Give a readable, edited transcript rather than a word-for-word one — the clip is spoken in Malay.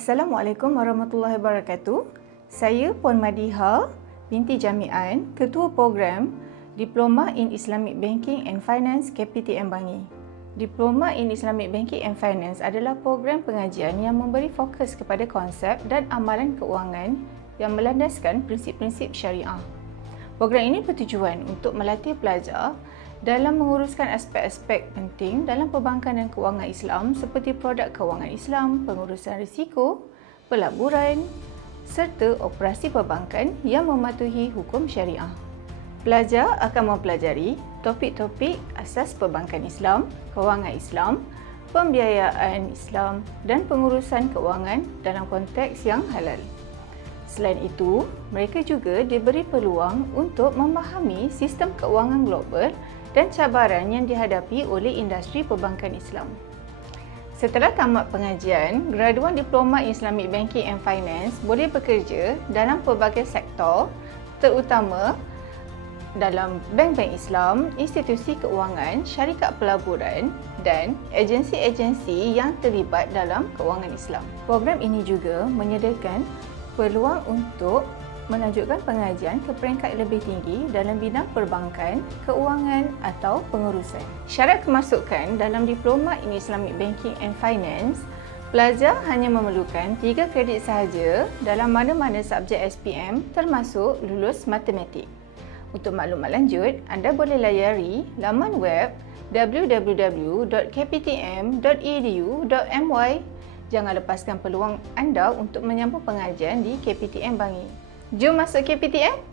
Assalamualaikum warahmatullahi wabarakatuh. Saya Puan Madiha binti Jamian, Ketua Program Diploma in Islamic Banking and Finance KPTM Bangi. Diploma in Islamic Banking and Finance adalah program pengajian yang memberi fokus kepada konsep dan amalan keuangan yang melandaskan prinsip-prinsip syariah. Program ini bertujuan untuk melatih pelajar dalam menguruskan aspek-aspek penting dalam perbankan dan keuangan Islam seperti produk keuangan Islam, pengurusan risiko, pelaburan serta operasi perbankan yang mematuhi hukum syariah. Pelajar akan mempelajari topik-topik asas perbankan Islam, keuangan Islam, pembiayaan Islam dan pengurusan keuangan dalam konteks yang halal. Selain itu, mereka juga diberi peluang untuk memahami sistem keuangan global dan cabaran yang dihadapi oleh industri perbankan Islam. Setelah tamat pengajian, graduan Diploma Islamic Banking and Finance boleh bekerja dalam pelbagai sektor, terutama dalam bank-bank Islam, institusi keuangan, syarikat pelaburan dan agensi-agensi yang terlibat dalam keuangan Islam. Program ini juga menyediakan peluang untuk melanjutkan pengajian ke peringkat lebih tinggi dalam bidang perbankan, keuangan atau pengurusan. Syarat kemasukan dalam Diploma in Islamic Banking and Finance, pelajar hanya memerlukan 3 kredit sahaja dalam mana-mana subjek SPM termasuk lulus matematik. Untuk maklumat lanjut, anda boleh layari laman web www.kptm.edu.my. Jangan lepaskan peluang anda untuk menyambung pengajian di KPTM Bangi. Jom masuk KPTM!